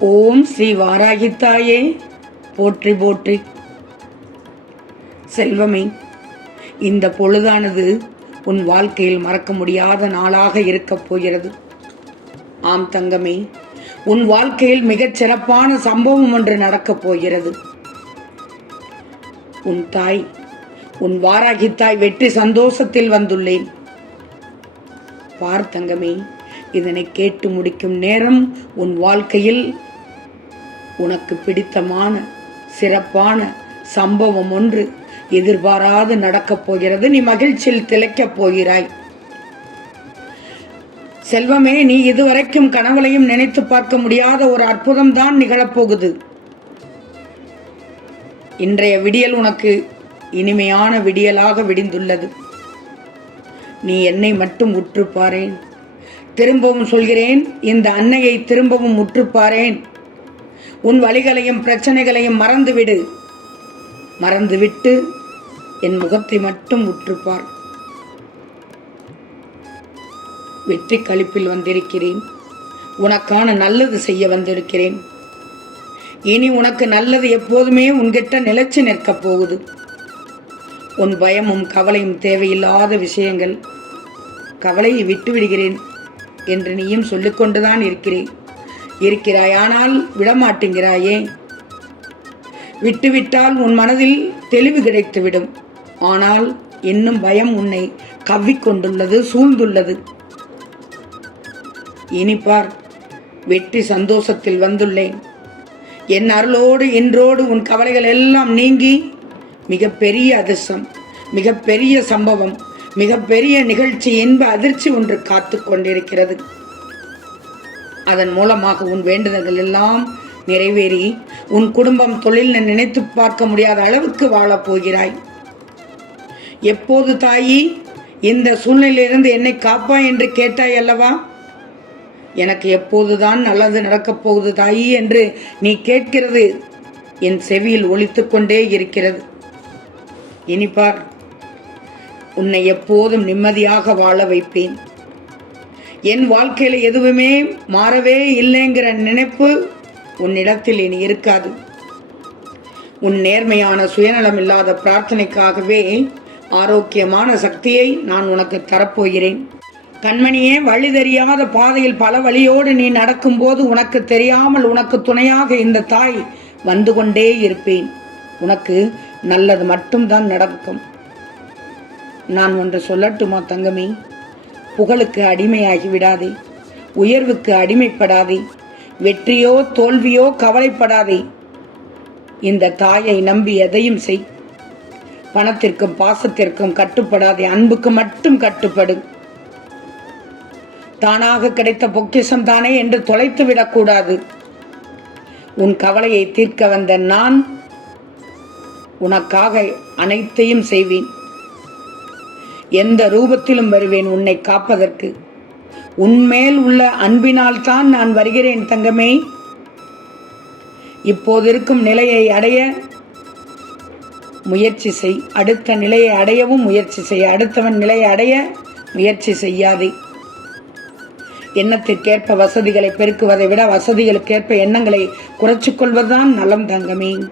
ஓம் ஸ்ரீ வாராகித்தாயே. போற்றி போற்றி. செல்வமே இந்த பொழுதானது உன் வாழ்க்கையில் மறக்க முடியாத நாளாக இருக்கப் போகிறது. ஆம் தங்கமே உன் வாழ்க்கையில் மிகச் சிறப்பான சம்பவம் ஒன்று நடக்கப் போகிறது. உன் தாய் உன் வாராகித்தாய் வெற்றி சந்தோஷத்தில் வந்துள்ளேன். பார் தங்கமே இதனை கேட்டு முடிக்கும் நேரம் உன் வாழ்க்கையில் உனக்கு பிடித்தமான சிறப்பான சம்பவம் ஒன்று எதிர்பாராது நடக்கப் போகிறது. நீ மகிழ்ச்சியில் திளைக்கப் போகிறாய். செல்வமே நீ இதுவரைக்கும் கனவுலையும் நினைத்து பார்க்க முடியாத ஒரு அற்புதம் தான் நிகழப்போகுது. இன்றைய விடியல் உனக்கு இனிமையான விடியலாக விடிந்துள்ளது. நீ என்னை மட்டும் உற்றுப்பாரேன் திரும்பவும் சொல்கிறேன் இந்த அன்னையை திரும்பவும் உற்றுப்பாரேன் உன் வழிகளையும் பிரச்சனைகளையும் மறந்துவிடு. மறந்துவிட்டு என் முகத்தை மட்டும் உற்றுப்பார். வெற்றி கழிப்பில் வந்திருக்கிறேன். உனக்கான நல்லது செய்ய வந்திருக்கிறேன். இனி உனக்கு நல்லது எப்போதுமே உன்கிட்ட நிலைச்சு நிற்கப் போகுது. உன் பயமும் கவலையும் தேவையில்லாத விஷயங்கள். கவலையை விட்டு விடுகிறேன் என்று நீயும் சொல்லிக்கொண்டுதான் இருக்கிறேன். இருக்கிறாய் ஆனால் விடமாட்டேங்கிறாயே. விட்டுவிட்டால் உன் மனதில் தெளிவு கிடைத்துவிடும். ஆனால் இன்னும் பயம் உன்னை கவ்விக்கொண்டுள்ளது சூழ்ந்துள்ளது. இனிப்பார் வெற்றி சந்தோஷத்தில் வந்துள்ளேன். என் அருளோடு இன்றோடு உன் கவலைகள் எல்லாம் நீங்கி மிகப்பெரிய அதிர்ஷ்டம் மிகப்பெரிய சம்பவம் மிகப்பெரிய நிகழ்ச்சி இன்ப அதிர்ச்சி ஒன்று காத்து கொண்டிருக்கிறது அதன் மூலமாக உன் வேண்டுதல்கள் எல்லாம் நிறைவேறி உன் குடும்பம் தொழில் நினைத்து பார்க்க முடியாத அளவுக்கு வாழப் போகிறாய். எப்போது தாயி இந்த சூழ்நிலையிலிருந்து என்னை காப்பா என்று கேட்டாய் அல்லவா? எனக்கு எப்போதுதான் நல்லது நடக்கப் போகுது தாயி என்று நீ கேட்கிறது. என் செவியில் ஒழித்து கொண்டே இருக்கிறது. இனிப்பார் உன்னை எப்போதும் நிம்மதியாக வாழ வைப்பேன். என் வாழ்க்கையில் எதுவுமே மாறவே இல்லைங்கிற நினைப்பு உன்னிடத்தில் இனி இருக்காது. உன் நேர்மையான சுயநலம் இல்லாத பிரார்த்தனைக்காகவே ஆரோக்கியமான சக்தியை நான் உனக்கு தரப்போகிறேன். கண்மணியே வழி தெரியாத பாதையில் பல வழியோடு நீ நடக்கும்போது உனக்கு தெரியாமல் உனக்கு துணையாக இந்த தாய் வந்து கொண்டே இருப்பேன். உனக்கு நல்லது மட்டும்தான் நடக்கும். நான் ஒன்று சொல்லட்டுமா தங்கமே? புகழுக்கு அடிமையாகி விடாதே. உயர்வுக்கு அடிமைப்படாதே. வெற்றியோ தோல்வியோ கவலைப்படாதே. இந்த தாயை நம்பி எதையும் செய். பணத்திற்கும் பாசத்திற்கும் கட்டுப்படாதே. அன்புக்கு மட்டும் கட்டுப்படு. தானாக கிடைத்த பொக்கிஷம் தானே என்று தொலைத்து விடக்கூடாது உன் கவலையை தீர்க்க வந்த நான் உனக்காக அனைத்தையும் செய்வேன். எந்த ரூபத்திலும் வருவேன் உன்னை காப்பதற்கு. உன்மேல் உள்ள அன்பினால் தான் நான் வருகிறேன் தங்கமே. இப்போது இருக்கும் நிலையை அடைய முயற்சி செய். அடுத்த நிலையை அடையவும் முயற்சி செய். அடுத்தவன் நிலையை அடைய முயற்சி செய்யாதே. எண்ணத்திற்கேற்ப வசதிகளை பெருக்குவதை விட வசதிகளுக்கேற்ப எண்ணங்களை குறைச்சிக் கொள்வதுதான் நலம் தங்கமே.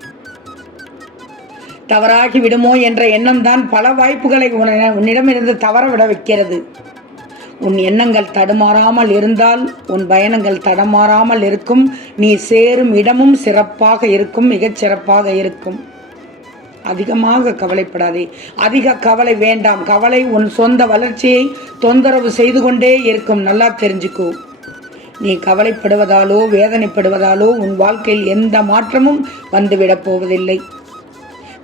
தவறாகி விடுமோ என்ற எண்ணம் தான் பல வாய்ப்புகளை உன்னிடமிருந்து தவற விட வைக்கிறது. உன் எண்ணங்கள் தடுமாறாமல் இருந்தால் உன் பயணங்கள் தடமாறாமல் இருக்கும் நீ சேரும் இடமும் சிறப்பாக இருக்கும் மிகச் சிறப்பாக இருக்கும். அதிகமாக கவலைப்படாதே. அதிக கவலை வேண்டாம். கவலை உன் சொந்த வளர்ச்சியை தொந்தரவு செய்து கொண்டே இருக்கும். நல்லா தெரிஞ்சுக்கோ. நீ கவலைப்படுவதாலோ வேதனைப்படுவதாலோ உன் வாழ்க்கையில் எந்த மாற்றமும் வந்துவிடப் போவதில்லை.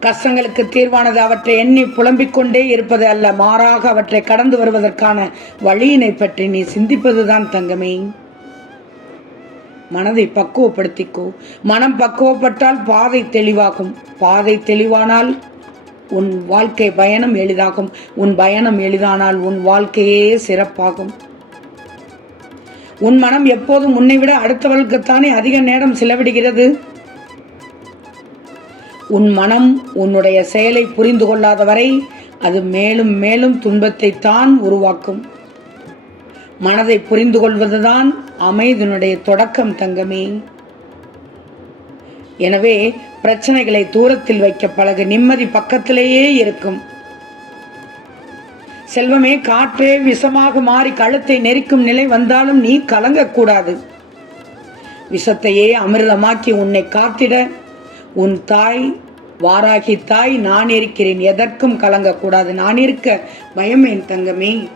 கஷ்டங்களுக்கு தீர்வானது அவற்றை எண்ணி புலம்பிக் கொண்டே இருப்பது அல்ல. மாறாக அவற்றை கடந்து வருவதற்கான வழியினை பற்றி நீ சிந்திப்பதுதான் தங்கமே. மனதை பக்குவப்படுத்திக்கோ. மனம் பக்குவப்பட்டால் பாதை தெளிவாகும். பாதை தெளிவானால் உன் வாழ்க்கை பயணம் எளிதாகும். உன் பயணம் எளிதானால் உன் வாழ்க்கையே சிறப்பாகும். உன் மனம் எப்போதும் உன்னை விட அடுத்தவர்களுக்குத்தானே அதிக நேரம் செலவிடுகிறது? உன் மனம் உன்னுடைய செயலை புரிந்து கொள்ளாத வரை அது மேலும் மேலும் துன்பத்தை தான் உருவாக்கும். மனதை புரிந்து கொள்வதுதான் அமைதியினுடைய தொடக்கம் தங்கமே. எனவே பிரச்சனைகளை தூரத்தில் வைக்க பழகு நிம்மதி பக்கத்திலேயே இருக்கும். செல்வமே காற்றே விஷமாக மாறி கழுத்தை நெரிக்கும் நிலை வந்தாலும் நீ கலங்கக்கூடாது. விஷத்தையே அமிர்தமாக்கி உன்னை காத்திட உன் தாய் வாராகி தாய் நான் இருக்கிறேன். எதற்கும் கலங்கக்கூடாது. நான் இருக்க பயம் என் தங்கமே.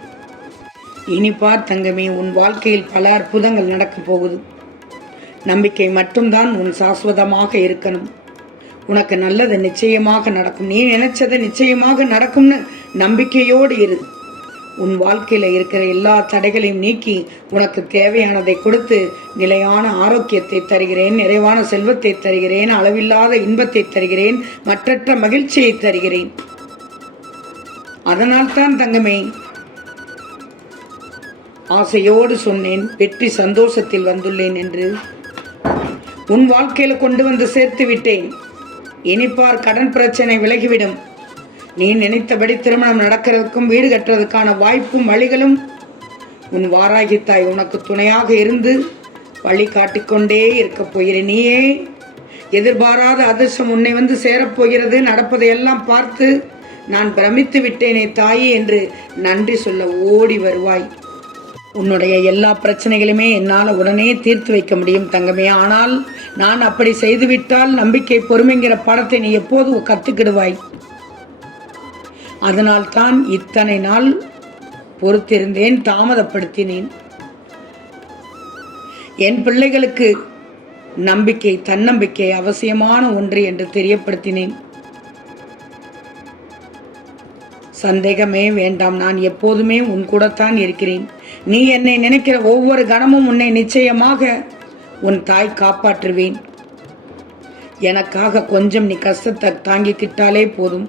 இனிப்பார் தங்கமே உன் வாழ்க்கையில் பல அற்புதங்கள் நடக்கப் போகுது. நம்பிக்கை மட்டும்தான் உன் சாஸ்வதமாக இருக்கணும். உனக்கு நல்லது நிச்சயமாக நடக்கும். நீ நினைச்சது நிச்சயமாக நடக்கும்னு நம்பிக்கையோடு இரு. உன் வாழ்க்கையில் இருக்கிற எல்லா தடைகளையும் நீக்கி உனக்கு தேவையானதை கொடுத்து நிலையான ஆரோக்கியத்தை தருகிறேன் நிறைவான செல்வத்தை தருகிறேன் அளவில்லாத இன்பத்தை தருகிறேன் மற்றற்ற மகிழ்ச்சியை தருகிறேன். அதனால்தான் தங்கமே ஆசையோடு சொன்னேன் வெற்றி சந்தோஷத்தில் வந்துள்ளேன் என்று. உன் வாழ்க்கையில கொண்டு வந்து சேர்த்து விட்டேன். இனிப்பார் கடன் பிரச்சனை விலகிவிடும். நீ நினைத்தபடி திருமணம் நடக்கிறதுக்கும் வீடு கட்டுறதுக்கான வாய்ப்பும் வழிகளும் உன் வாராகி தாய் உனக்கு துணையாக இருந்து வழி காட்டிக்கொண்டே இருக்கப் போகிற நீயே எதிர்பாராத அதிர்ஷ்டம் உன்னை வந்து சேரப்போகிறது நடப்பதையெல்லாம் பார்த்து நான் பிரமித்து விட்டேனே தாயே என்று நன்றி சொல்ல ஓடி வருவாய். உன்னுடைய எல்லா பிரச்சனைகளுமே என்னால் உடனே தீர்த்து வைக்க முடியும் தங்கமே. ஆனால் நான் அப்படி செய்துவிட்டால் நம்பிக்கை பொறுமைங்கிற படத்தை நீ எப்போது கற்றுக்கிடுவாய் அதனால்தான் இத்தனை நாள் பொறுத்திருந்தேன் தாமதப்படுத்தினேன். என் பிள்ளைகளுக்கு நம்பிக்கை தன்னம்பிக்கை அவசியமான ஒன்று என்று தெரியப்படுத்தினேன். சந்தேகமே வேண்டாம் நான் எப்போதுமே உன் கூடத்தான் இருக்கிறேன். நீ என்னை நினைக்கிற ஒவ்வொரு கணமும் உன்னை நிச்சயமாக உன் தாய் காப்பாற்றுவேன். எனக்காக கொஞ்சம் நீ கஷ்டத்தை தாங்கிக்கிட்டாலே போதும்.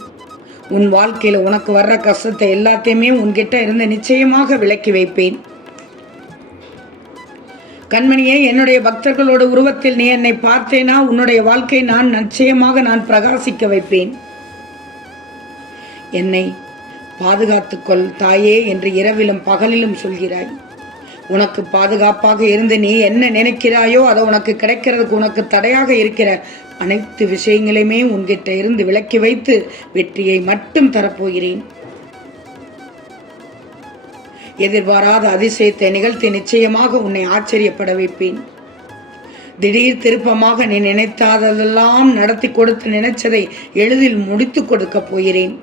உன் வாழ்க்கையில் உனக்கு வர்ற கஷ்டத்தை எல்லாத்தையுமே உன்கிட்ட இருந்து நிச்சயமாக விலக்கி வைப்பேன். கண்மணியே என்னுடைய பக்தர்களோட உருவத்தில் நீ என்னை பார்த்தேனா உன்னுடைய வாழ்க்கை நான் நிச்சயமாக நான் பிரகாசிக்க வைப்பேன். என்னை பாதுகாத்துக்கொள் தாயே என்று இரவிலும் பகலிலும் சொல்கிறாய். உனக்கு பாதுகாப்பாக இருந்து நீ என்ன நினைக்கிறாயோ அதை உனக்கு கிடைக்கிறதுக்கு உனக்கு தடையாக இருக்கிற அனைத்து விஷயங்களையுமே உன்கிட்ட இருந்து விலக்கி வைத்து வெற்றியை மட்டும் தரப்போகிறேன். எதிர்பாராத அதிசயத்தை நிகழ்த்தி நிச்சயமாக உன்னை ஆச்சரியப்பட வைப்பேன். திடீர் திருப்பமாக நீ நினைத்தாததெல்லாம் நடத்தி கொடுத்து நினைச்சதை எளிதில் முடித்து கொடுக்க போகிறேன்.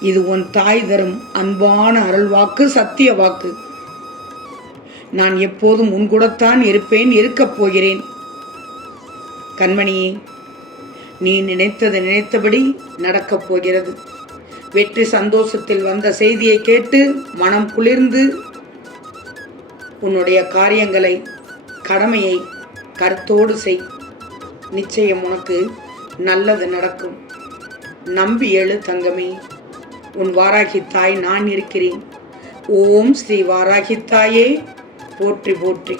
இது உன் தாய் தரும் அன்பான அருள் வாக்கு சத்திய வாக்கு. நான் எப்போதும் உன் கூடத்தான் இருப்பேன் இருக்கப் போகிறேன். கண்மணியே நீ நினைத்தது நினைத்தபடி நடக்கப் போகிறது. வெற்றி சந்தோஷத்தில் வந்த செய்தியை கேட்டு மனம் குளிர்ந்து உன்னுடைய காரியங்களை கடமையை கருத்தோடு செய். நிச்சயம் உனக்கு நல்லது நடக்கும். நம்பி எழு தங்கமே. உன் வாராகி தாய் நான் இருக்கிறேன். ஓம் ஸ்ரீ வாராகி தாயே. போற்றி போற்றி.